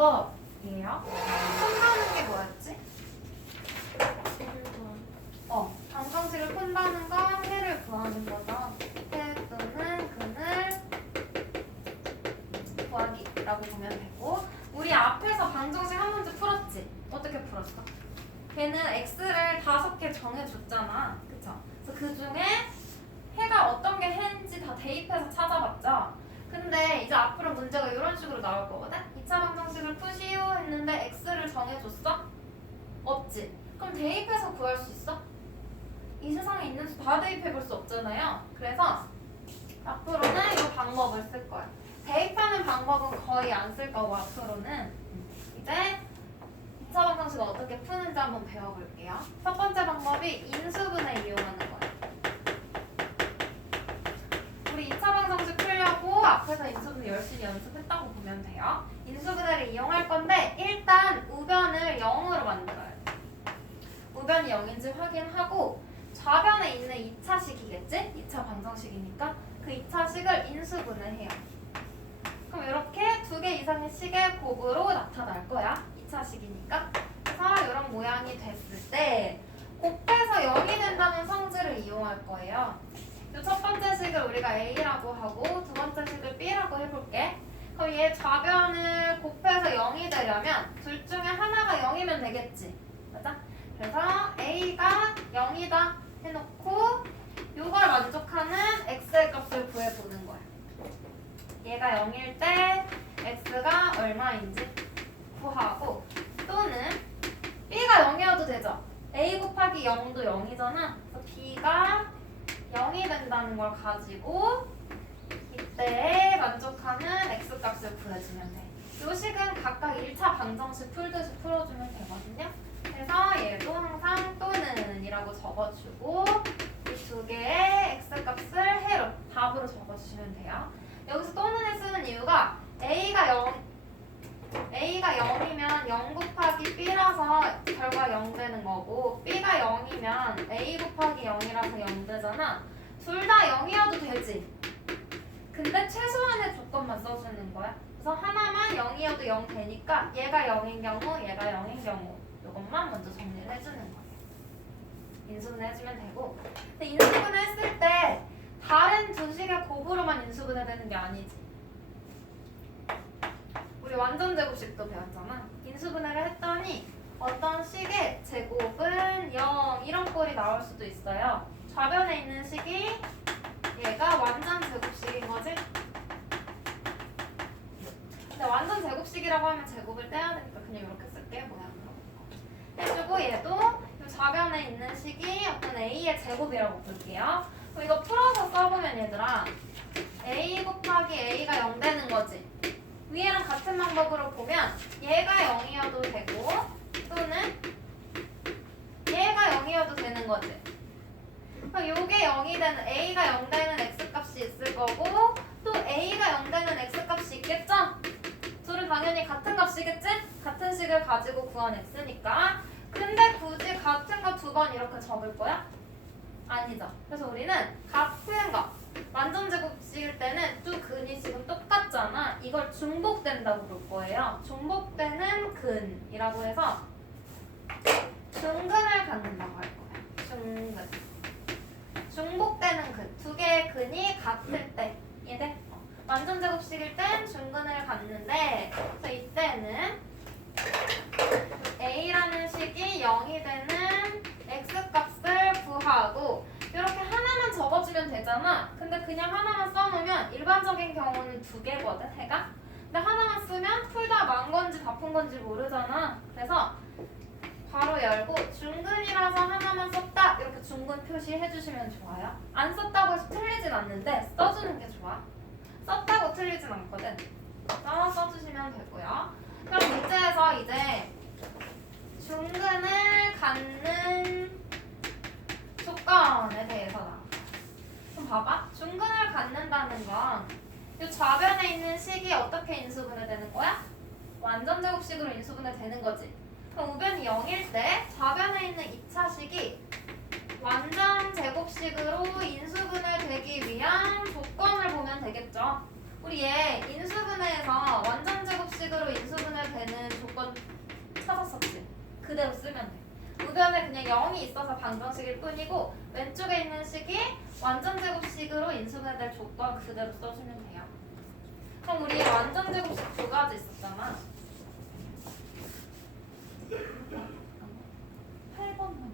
방법이에요. 푼다는 게 뭐였지? 방정식을 푼다는 건 해를 구하는 거죠. 해 또는 근을 구하기라고 보면 되고, 우리 앞에서 방정식 한 문제 풀었지? 어떻게 풀었어? 걔는 x를 5개 정해줬잖아. 그쵸? 그래서 그 중에 해가 어떤 게 해인지 다 대입해서 찾아봤죠? 근데 이제 앞으로 문제가 이런 식으로 나올 거거든? 2차 방정식을 푸시오 했는데 x를 정해줬어? 없지? 그럼 대입해서 구할 수 있어? 이 세상에 있는 수 다 대입해볼 수 없잖아요. 그래서 앞으로는 이 방법을 쓸 거야. 대입하는 방법은 거의 안 쓸 거고 앞으로는 이제 2차 방정식을 어떻게 푸는지 한번 배워볼게요. 첫 번째 방법이 인수분해 이용하는 거예요. 우리 2차 방정식 풀려고 앞에서 인수분해 열심히 연습했다고 보면 돼요. 인수분해를 이용할 건데 일단 우변을 0으로 만들어요. 우변이 0인지 확인하고 좌변에 있는 2차식이겠지? 2차 방정식이니까 그 2차식을 인수분해해요. 그럼 이렇게 2개 이상의 식의 곱으로 나타날 거야. 2차식이니까. 그래서 이런 모양이 됐을 때 곱해서 0이 된다는 성질을 이용할 거예요. 이 첫 번째 식을 우리가 A라고 하고 두 번째 식을 B라고 해볼게. 그럼 얘 좌변을 곱해서 0이 되려면 둘 중에 하나가 0이면 되겠지. 맞아? 그래서 A가 0이다 해놓고 이걸 만족하는 x의 값을 구해보는 거야. 얘가 0일 때 x가 얼마인지 구하고, 또는 b가 0이어도 되죠. a 곱하기 0도 0이잖아. 그래서 b가 0이 된다는 걸 가지고 이때 만족하는 x 값을 구해주면 돼. 이 식은 각각 1차 방정식 풀듯이 풀어주면 되거든요. 그래서 얘도 항상 또는 이라고 적어주고 이 두 개의 x 값을 해로 답으로 적어주시면 돼요. 여기서 또는을 쓰는 이유가 A가 0이면 0 곱하기 B라서 결과 0 되는 거고, B가 0이면 A 곱하기 0이라서 0 되잖아. 둘 다 0이어도 되지. 근데 최소한의 조건만 써주는 거야. 그래서 하나만 0이어도 0 되니까 얘가 0인 경우, 얘가 0인 경우 이것만 먼저 정리를 해주는 거예요. 인수분해 해주면 되고, 근데 인수분해 했을 때 다른 두 식의 곱으로만 인수분해 되는 게 아니지. 우리 완전 제곱식도 배웠잖아. 인수분해를 했더니 어떤 식의 제곱은 0 이런 꼴이 나올 수도 있어요. 좌변에 있는 식이 얘가 완전 제곱식인 거지. 근데 완전 제곱식이라고 하면 제곱을 떼야 되니까 그냥 이렇게 쓸게. 모양으로 해주고, 얘도 이 좌변에 있는 식이 어떤 a의 제곱이라고 볼게요. 그럼 이거 풀어서 써보면 얘들아, a 곱하기 a가 0 되는 거지. 위에랑 같은 방법으로 보면 얘가 0이어도 되고 또는 얘가 0이어도 되는 거지. 그럼 요게 0이 되는, a가 0 되는 x값이 있을 거고 또 a가 0 되는 x값이 있겠죠? 둘은 당연히 같은 값이겠지? 같은 식을 가지고 구한 x니까. 근데 굳이 같은 거 두 번 이렇게 적을 거야? 아니죠. 그래서 우리는 같은 거, 완전 제곱식일 때는 두 근이 지금 똑같잖아. 이걸 중복된다고 볼 거예요. 중복되는 근이라고 해서 중근을 갖는다고 할 거예요. 중근. 중복되는 근. 두 개의 근이 같을 때. 이해돼? 완전 제곱식일 땐 중근을 갖는데, 그래서 이때는 A라는 식이 0이 되는 x값을 구하고 이렇게 하나만 적어주면 되잖아. 근데 그냥 하나만 써놓으면 일반적인 경우는 두 개거든, 해가. 근데 하나만 쓰면 풀다 만 건지 다 푼 건지 모르잖아. 그래서 괄호 열고 중근이라서 하나만 썼다 이렇게 중근 표시해주시면 좋아요. 안 썼다고 해서 틀리진 않는데 써주는 게 좋아. 썼다고 틀리진 않거든. 써주시면 되고요. 그럼 문제에서 이제 중근을 갖는 조건에 대해서 나와. 그럼 봐봐. 중근을 갖는다는 건 이 좌변에 있는 식이 어떻게 인수분해 되는 거야? 완전 제곱식으로 인수분해 되는 거지. 그럼 우변이 0일 때 좌변에 있는 2차식이 완전 제곱식으로 인수분해 되기 위한 조건을 보면 되겠죠. 우리 얘 인수분해에서 완전 제곱식으로 인수분해 되는 조건 찾았었지? 그대로 쓰면 돼. 우변에 그냥 0이 있어서 방정식일 뿐이고 왼쪽에 있는 식이 완전 제곱식으로 인수분해될 조건 그대로 써주면 돼요. 그럼 우리 완전 제곱식 두 가지 있었잖아. 8번만.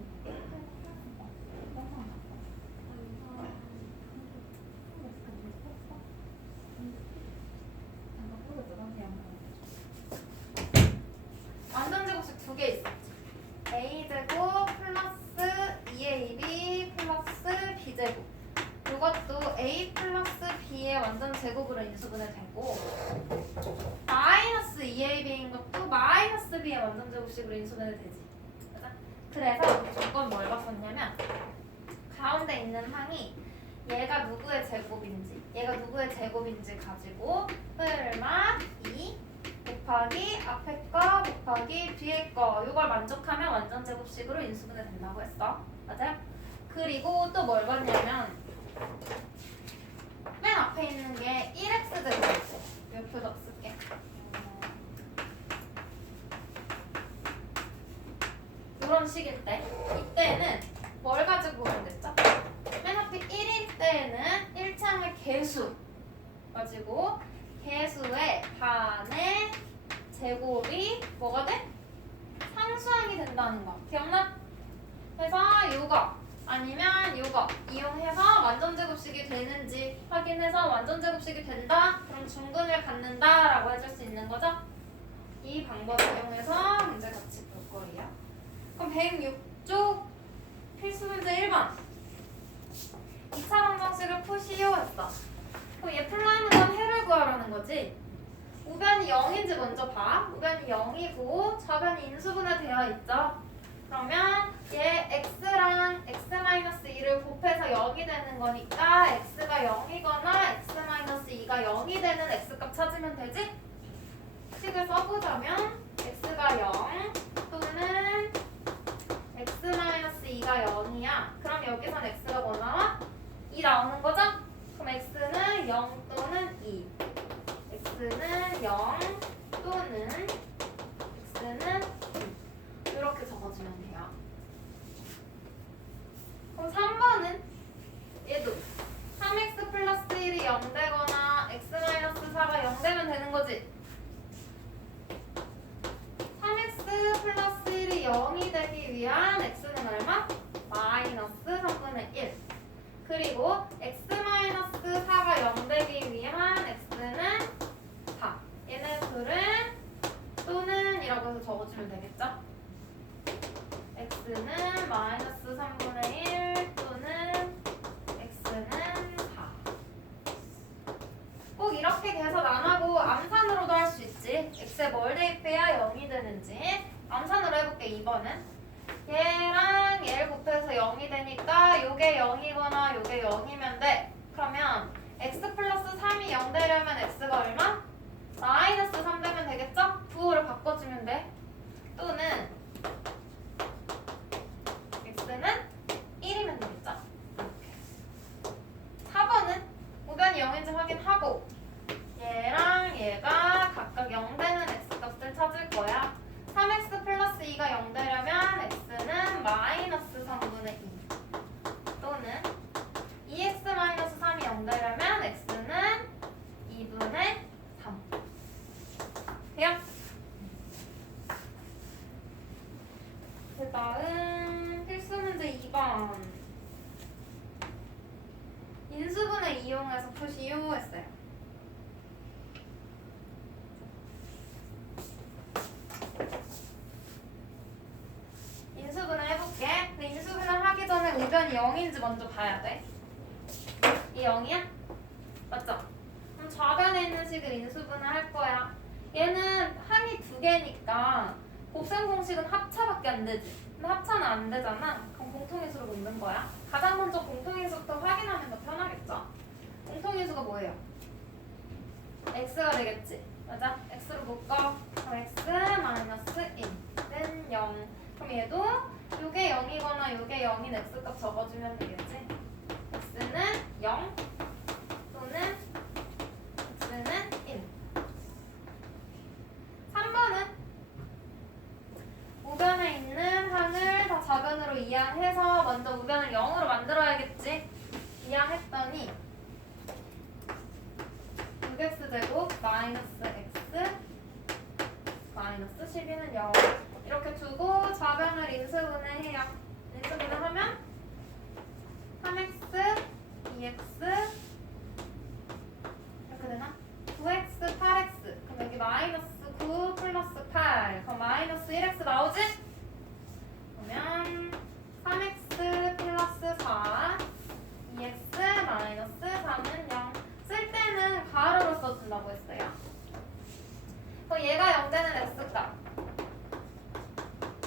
완전 제곱식 두 개 있었지. a제곱 플러스 2ab 플러스 b제곱. 이것도 a 플러스 b의 완전 제곱으로 인수분해 되고 마이너스 2ab인 것도 마이너스 b의 완전 제곱식으로 인수분해 되지. 맞아? 그래서 조건 뭘 바꿨냐면 가운데 있는 항이 얘가 누구의 제곱인지 얘가 누구의 제곱인지 가지고 뿔마 2 곱하기 앞에 거 곱하기 뒤에 거 이걸 만족하면 완전 제곱식으로 인수분해 된다고 했어. 맞아요? 그리고 또 뭘 봤냐면 맨 앞에 있는 게 1x 제곱이지. 이 표적 쓸게. 이런 식일 때 이때는 뭘 가지고 보면 됐죠? 맨 앞에 1일 때에는 1창의 개수 가지고 개수의 반의 제곱이 뭐가 돼? 상수항이 된다는 거 기억나? 그래서 이거 아니면 이거 이용해서 완전 제곱식이 되는지 확인해서 완전 제곱식이 된다? 그럼 중근을 갖는다 라고 해줄 수 있는 거죠? 이 방법을 이용해서 문제 같이 볼 거예요. 그럼 106쪽 필수 문제 1번 2차 방정식을 푸시오 했어. 그럼 얘 풀라는 건 해를 구하라는 거지. 우변이 0인지 먼저 봐. 우변이 0이고 좌변이 인수분해 되어 있죠. 그러면 얘 x랑 x-2를 곱해서 0이 되는 거니까 x가 0이거나 x-2가 0이 되는 x값 찾으면 되지? 식을 써보자면 x가 0 또는 x-2가 0이야. 그럼 여기선 x가 뭐 나와? 2 나오는 거죠? 그럼 x는 0 또는 2 x는 0 또는 x는 2 이렇게 적어주면 돼요. 그럼 3번은 얘도 3x 플러스 1이 0 되거나 x-4가 0 되면 되는 거지. 3x 플러스 1이 0이 되기 위한 x는 얼마? 마이너스 3분의 1. 그리고 x-4가 0 되기 위한 x는 4. 얘네 둘은 또는 이라고 해서 적어주면 되겠죠? x는 마이너스 3분의 1 또는 x는 4. 꼭 이렇게 계산 안 하고 암산으로도 할 수 있지. x에 뭘 대입해야 0이 되는지 암산으로 해볼게. 2번은 얘랑 얘를 곱해서 0이 되니까 요게 0이거나 요게 0이면 돼. 그러면 x 플러스 3이 0 되려면 x가 얼마? 마이너스 3 되면 되겠죠? 부호를 바꿔주면 돼. 또는 x는 1이면 되겠죠? 4번은 우변이 0인지 확인하고 얘랑 얘가 각각 0 되는 x값을 찾을 거야. 3x 플러스 2가 0 되려면 x는 마이너스 3분의 2 또는 2x 마이너스 3이 0 되려면 x는 2분의 3 돼요? 그 다음 필수 문제 2번 인수분해 이용해서 푸시오 했어요. 인수분해 해볼게. 근데 인수분해 하기 전에 우변이 0인지 먼저 봐야 돼. 이 0이야? 맞죠? 그럼 좌변에 있는 식을 인수분해 할 거야. 얘는 항이 두 개니까 곱셈 공식은 합차밖에 안 되지. 근데 합차는 안 되잖아. 그럼 공통인수로 놓는 거야. 가장 먼저 공통인수부터 확인하면 더 편하겠죠? 공통인수가 뭐예요? x가 되겠지. 맞아? x로 묶어. 그럼 x 마이너스 1은 0. 그럼 얘도 요게 0이거나 요게 0인 x값 적어주면 되겠지. x는 0 또는 x는 좌변으로 이항해서 먼저 우변을 0으로 만들어야겠지. 이항했더니 6x제곱 마이너스 x 마이너스 12는 0 이렇게 두고 좌변을 인수분해해요. 인수분해하면 3x 2x 이렇게 되나? 9x 8x 그럼 여기 마이너스 9 플러스 8 그럼 마이너스 1x 나오지? 그러면 3x 플러스 4 2x 마이너스 3은 0 쓸 때는 가로로 써준다고 했어요. 그럼 얘가 0 되는 x값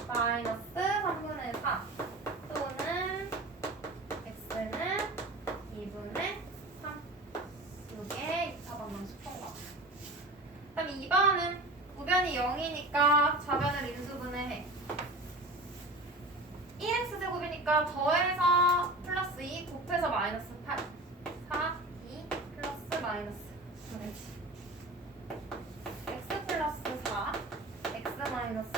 마이너스 3분의 4 또는 x는 2분의 3 이게 2차 방정식 통과. 그럼 2번은 우변이 0이니까 좌변을 인수분해해. 1x제곱이니까 더해서 플러스 2 곱해서 마이너스 8 4 2 플러스 마이너스 그렇지. x 플러스 4 x 마이너스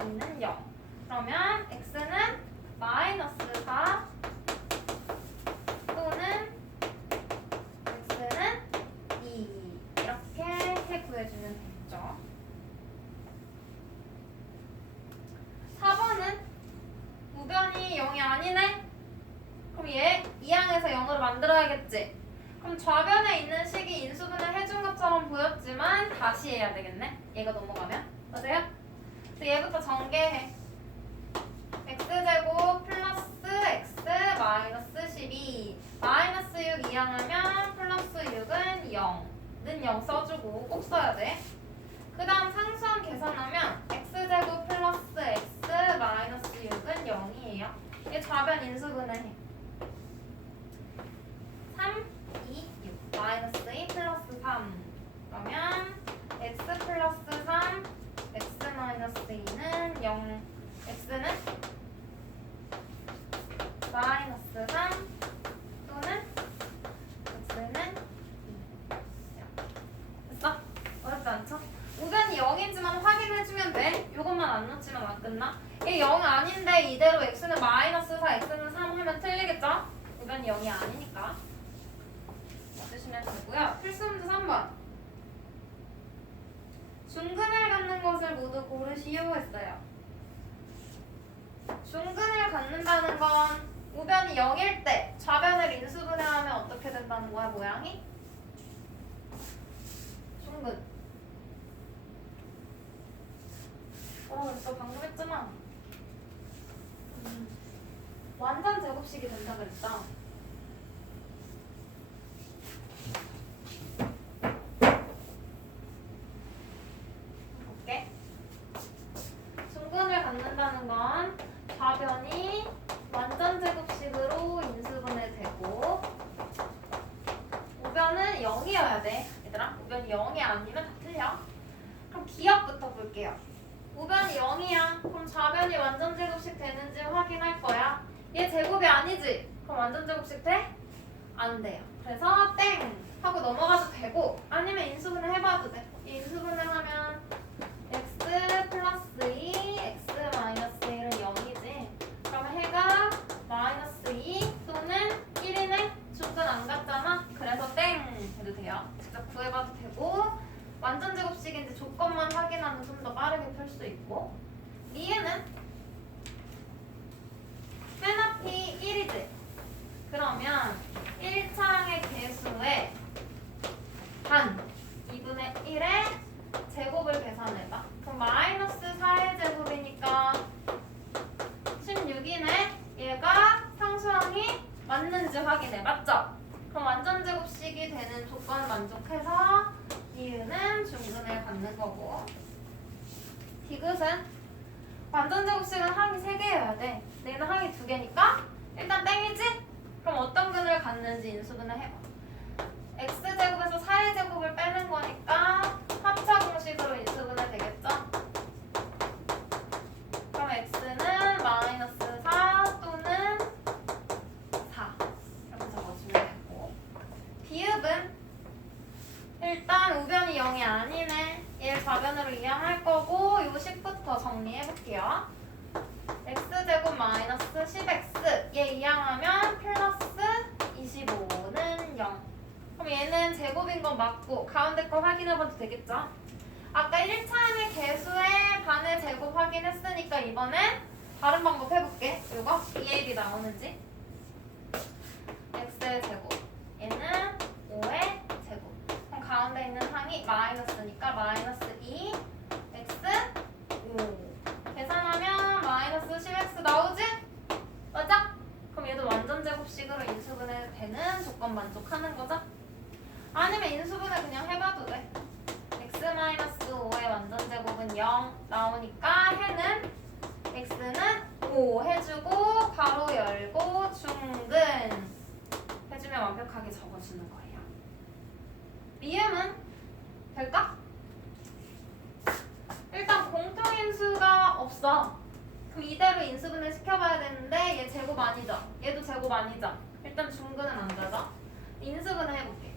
2는 0 그러면 x는 마이너스 4 또는 x는 2 이렇게 해 구해주면 되겠죠. 4번은 우변이 0이 아니네? 그럼 얘 이항에서 0으로 만들어야겠지? 그럼 좌변에 있는 식이 인수분해 해준 것처럼 보였지만 다시 해야 되겠네? 얘가 넘어가면? 맞아요? 그래서 얘부터 전개해. x제곱 플러스 x 마이너스 12 마이너스 6 이항하면 플러스 6은 0는 0 써주고 꼭 써야 돼. 그 다음 상수항 계산하면 x제곱 플러스 x 마이너스 6은 0이에요. 이게 좌변 인수분해해. 3, 2, 6 마이너스 2 플러스 3 그러면 x 플러스 3 x 마이너스 2는 0 x는 마이너스 3 또는 x는 2 됐어? 어렵지 않죠? 우변이 0인지만 확인해주면 돼. 이것만 안 놓치면 안 끝나. 이게 0 아닌데 이대로 x는 마이너스 4, x는 3 하면 틀리겠죠? 우변이 0이 아니니까. 맞으시면 되고요. 필수 문제 3번. 중근을 갖는 것을 모두 고르시오 했어요. 중근을 갖는다는 건 우변이 0일 때 좌변을 인수분해하면 어떻게 된다는 거야, 모양이? 중근. 그랬어? 방금 했잖아. 완전 제곱식이 된다 그랬다. 볼게. 중근을 갖는다는 건 좌변이 완전 제곱식으로 인수분해되고 우변은 0이어야 돼. 얘들아, 우변이 0이 아니면 다 틀려. 그럼 기억부터 볼게요. 우변이 0이야. 그럼 좌변이 완전 제곱식 되는지 확인할 거야. 얘 제곱이 아니지? 그럼 완전 제곱식 돼? 안 돼요. 그래서 땡! 하고 넘어가도 되고 아니면 인수분해 해봐도 돼. 인수분해하면 x 플러스 2, x 마이너스 1은 0이지. 그러면 해가 마이너스 2 또는 1이네? 중근 안 같잖아? 그래서 땡! 해도 돼요. 직접 구해봐도 되고 완전 제곱식인지 조건만 확인하면 좀 더 빠르게 풀 수 있고 이해는 맨 앞이 1이지. 그러면 1창의 개수의 반 2분의 1의 제곱을 계산해봐. 그럼 마이너스 4의 제곱이니까 16이네. 얘가 상수항이 맞는지 확인해. 맞죠? 그럼 완전 제곱식이 되는 조건을 만족해서 이유는 중근을 갖는 거고 디귿은 완전 제곱식은 항이 3개여야 돼. 얘는 항이 2개니까 일단 땡이지? 그럼 어떤 근을 갖는지 인수분해 해봐. x제곱에서 4의 제곱을 빼는 거니까 합차 공식으로 인수분해 되겠죠? 그럼 x는 마이너스 4 또는 4 이렇게 적어주면 되고 비읍은 일단 우변이 0이 아니네. 얘 좌변으로 이항할 거고 요 식부터 정리해볼게요. x제곱 마이너스 이항하면 플러스 25는 0. 그럼 얘는 제곱인 건 맞고 가운데 거 확인해봐도 되겠죠? 아까 1차항의 개수의 반의 제곱 확인했으니까 이번엔 다른 방법 해볼게. 이거 EAB 나오는지. x의 제곱 얘는 5의 제곱. 그럼 가운데 있는 항이 마이너스니까 마이너스 2 x 5. 계산하면 마이너스 10x 나오지? 맞아? 그럼 얘도 완전 제곱식으로 인수분해 되는 조건 만족하는 거죠? 아니면 인수분해 그냥 해봐도 돼. x-5의 완전 제곱은 0 나오니까 해는 x는 5 해주고 가로 열고 중근 해주면 완벽하게 적어주는 거예요. 미음은 될까? 일단 공통인수가 없어. 그럼 이대로 인수분해 시켜봐야 되는데 얘 제곱 아니죠? 얘도 제곱 아니죠? 일단 중근은 안 되죠? 인수분해 해볼게.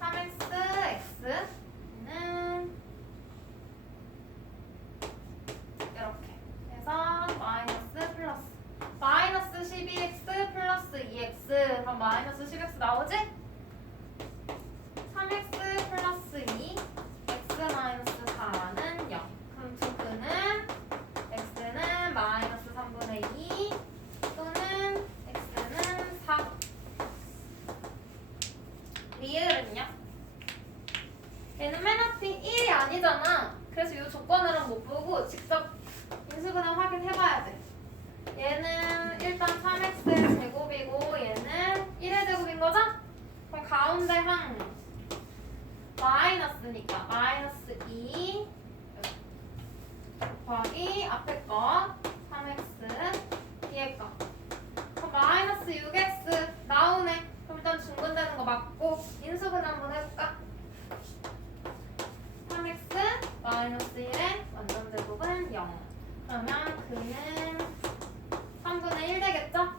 3xx는 이렇게 해서 마이너스 플러스 마이너스 12x 플러스 2x 그럼 마이너스 10x 나오지? 3x 플러스 2 x 마이너스 4는 0. 그럼 중근은 x는 마이너스 3분의 2 또는 x는 4. 리을은요? 얘는 맨 앞이 1이 아니잖아. 그래서 이 조건으로는 못 보고 직접 인수분해 확인해봐야 돼. 얘는 일단 3x의 제곱이고 얘는 1의 제곱인 거죠? 그럼 가운데 항 마이너스니까 마이너스 2 곱하기 앞에 거 3x 뒤에 거 그럼 마이너스 6x 나오네. 그럼 일단 중분되는 거 맞고 인수분해 한번 해볼까? 3x 마이너스 1의 완전 제곱은 0. 그러면 그는 3분의 1 되겠죠?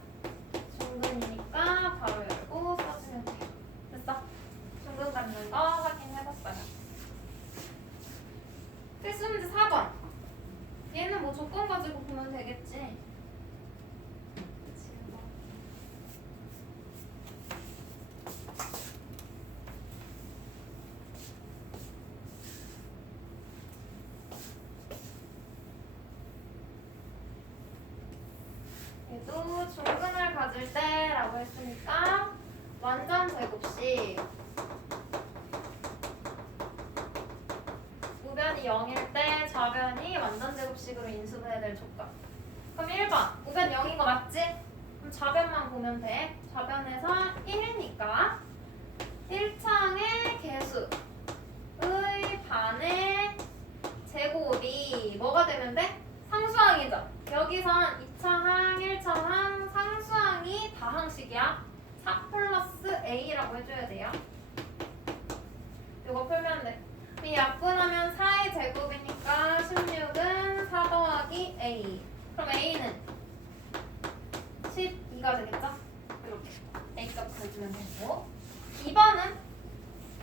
중근이니까 바로 열고 써주면 돼요. 됐어? 중근 갖는 거 확인해봤어요. 필수문제 4번. 얘는 뭐 조건 가지고 보면 되겠지. 얘도 중근을 가질 때라고 했으니까 완전 제곱식 우변이 0일 때 좌변이 완전 제곱식으로 인수분해 될 조건. 그럼 1번 우변 0인 거 맞지? 그럼 좌변만 보면 돼. 좌변에서 1이니까 1차항의 개수의 반의 제곱이 뭐가 되면 돼? 상수항이죠. 여기선 2차항, 1차항, 상수항이 다항식이야. 4 플러스 A라고 해줘야 돼요. 이거 풀면 돼. 이 약분하면 4의 제곱이니까 16은 4 더하기 A. 그럼 A는 12가 되겠죠? 이렇게 A 값 구해주면 되고 2번은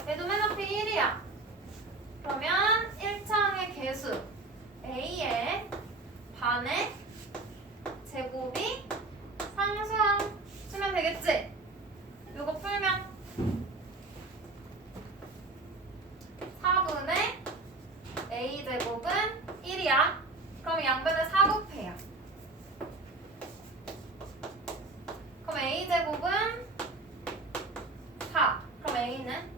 얘도 맨 앞에 1이야. 그러면 1차항의 개수 A의 반의 제곱이 상수항 쓰면 되겠지? 이거 풀면 4분의 A제곱은 1이야. 그럼 양변을 4 곱해요. 그럼 A제곱은 4. 그럼 A는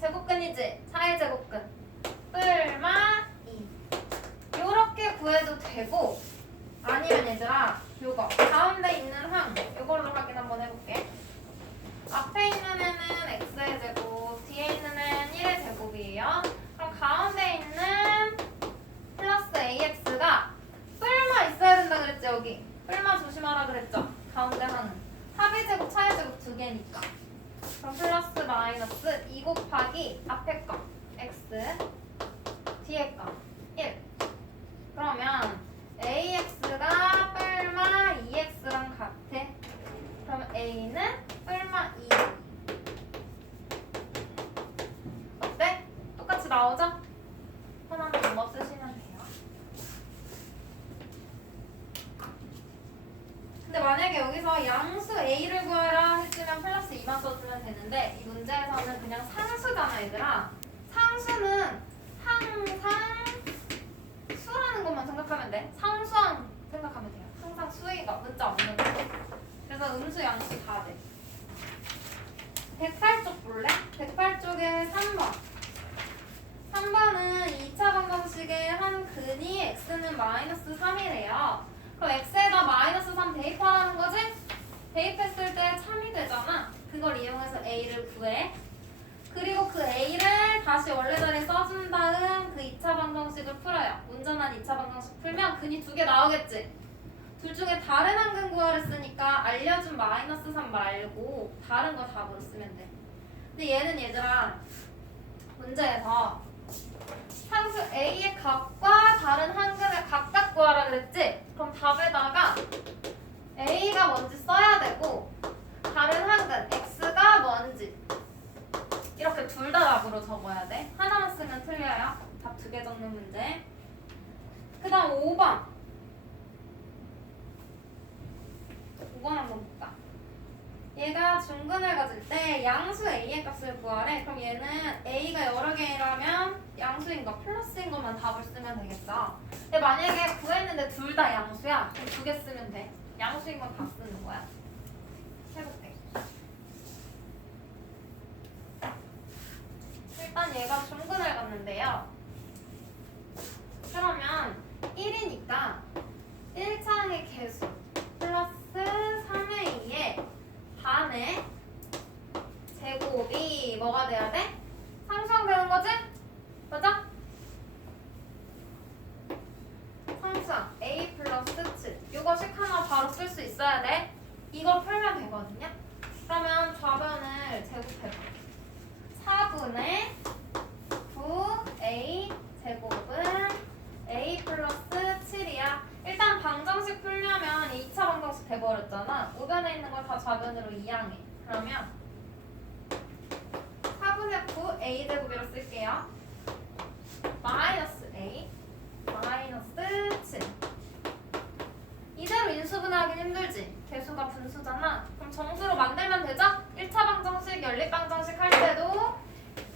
제곱근이지? 4의 제곱근. 뿔마 2. 요렇게 구해도 되고 아니면 얘들아 요거 가운데 있는 항 요걸로 확인 한번 해볼게. 앞에 있는 애는 x의 제곱 뒤에 있는 애는 1의 제곱이에요. 그럼 가운데 있는 플러스 ax가 뿔마 있어야 된다 그랬죠. 여기 뿔마 조심하라 그랬죠. 가운데 항은 합의 제곱 차의 제곱 두 개니까. 그럼 플러스 마이너스 2 곱하기 앞에 거 x 뒤에 거 1. 그러면 ax가 뿔마 2x랑 같아. 그럼 a는 뿔마 2. 어때? 똑같이 나오죠? 편한 방법 쓰시면 돼요. 근데 만약에 여기서 양수 A를 구하라 했으면 플러스 2만 써주면 되는데 이 문제에서는 그냥 상수잖아 얘들아. 상수는 항상 수라는 것만 생각하면 돼. 상수항 생각하면 돼요. 항상 수의가 문자 없는 거. 그래서 음수 양수 다 돼. 108쪽 볼래? 108쪽에 3번. 3번은 2차 방정식의 한 근이 x는 마이너스 3이래요. 그럼 x에다 마이너스 3 대입하라는 거지? 대입했을 때 참이 되잖아. 그걸 이용해서 a를 구해. 그리고 그 a를 다시 원래 자리에 써준 다음 그 2차 방정식을 풀어요. 온전한 2차 방정식 풀면 근이 2개 나오겠지? 둘 중에 다른 한 근 구하랬으니까 알려준 마이너스 3 말고 다른 거 답으로 쓰면 돼. 근데 얘는 얘들아 문제에서 상수 a의 값과 다른 한 근을 각각 구하라 그랬지? 그럼 답에다가 a가 뭔지 써야 되고 다른 한 근 x가 뭔지 이렇게 둘 다 답으로 적어야 돼. 하나만 쓰면 틀려요. 답 2개 적는 문제. 그 다음 5번. 5번 한번 볼까? 얘가 중근을 가질 때 양수 a의 값을 구하래. 그럼 얘는 a가 여러 개라면 양수인 거 플러스인 것만 답을 쓰면 되겠죠. 근데 만약에 구했는데 둘 다 양수야. 그럼 2개 쓰면 돼. 양수인 건 다 쓰는 거야. 해볼게. 일단 얘가 중근을 갔는데요. 그러면 1이니까 1차항의 개수 플러스 3의 2에 반의 제곱이 뭐가 돼야 돼? 상수항 되는 거지? 맞아? 상수항 a 플러스 7 이거식 하나 바로 쓸 수 있어야 돼. 이걸 풀면 되거든요. 그러면 좌변을 제곱해봐. 4분의 9a 제곱은 a 플러스 7이야. 일단 방정식 풀려면 2차 방정식 돼버렸잖아. 우변에 있는 걸 다 좌변으로 이항해. 그러면 4분의 9 a 제곱이라고 쓸게요. 마이너스 a 마이너스 7. 이대로 인수분해하긴 힘들지. 개수가 분수잖아. 그럼 정수로 만들면 되죠? 1차 방정식, 연립방정식 할 때도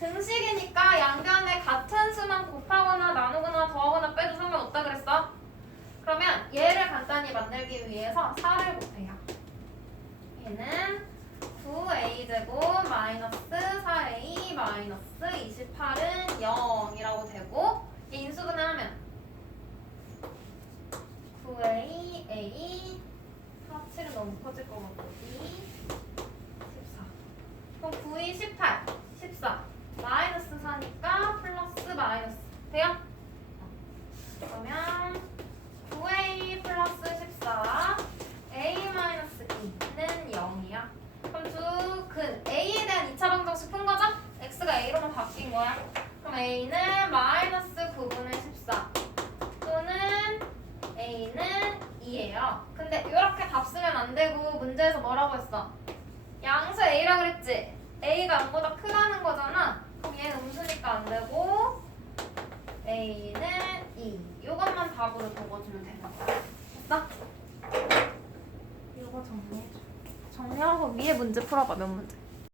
등식이니까 양변에 같은 수만 곱하거나 나누거나 더하거나 빼도 상관없다 그랬어. 그러면 얘를 간단히 만들기 위해서 4를 곱해요. 얘는 9a 제곱 마이너스 4a 마이너스 28은 0이라고 되고 얘 인수분해하면 9a a 7은 너무 커질 것 같고 2 14 그럼 9이 18 14 마이너스 4니까 플러스 마이너스 돼요? 그러면 9a 플러스 14 a 마이너스 2는 0이야. 그럼 두 근 a에 대한 2차 방정식 푼 거죠? x가 a로만 바뀐 거야. 그럼 a는 마이너스 9분의 14 또는 a는 2예요. 근데 이렇게 답 쓰면 안 되고 문제에서 뭐라고 했어? 양수 a라 그랬지? a가 0보다 크다는 거잖아. 그럼 얘는 음수니까 안 되고 a는 2. 이것만 답으로 적어주면 되는 거야. 됐어? 이거 정리해줘. 정리하고 위에 문제 풀어봐. 몇 문제?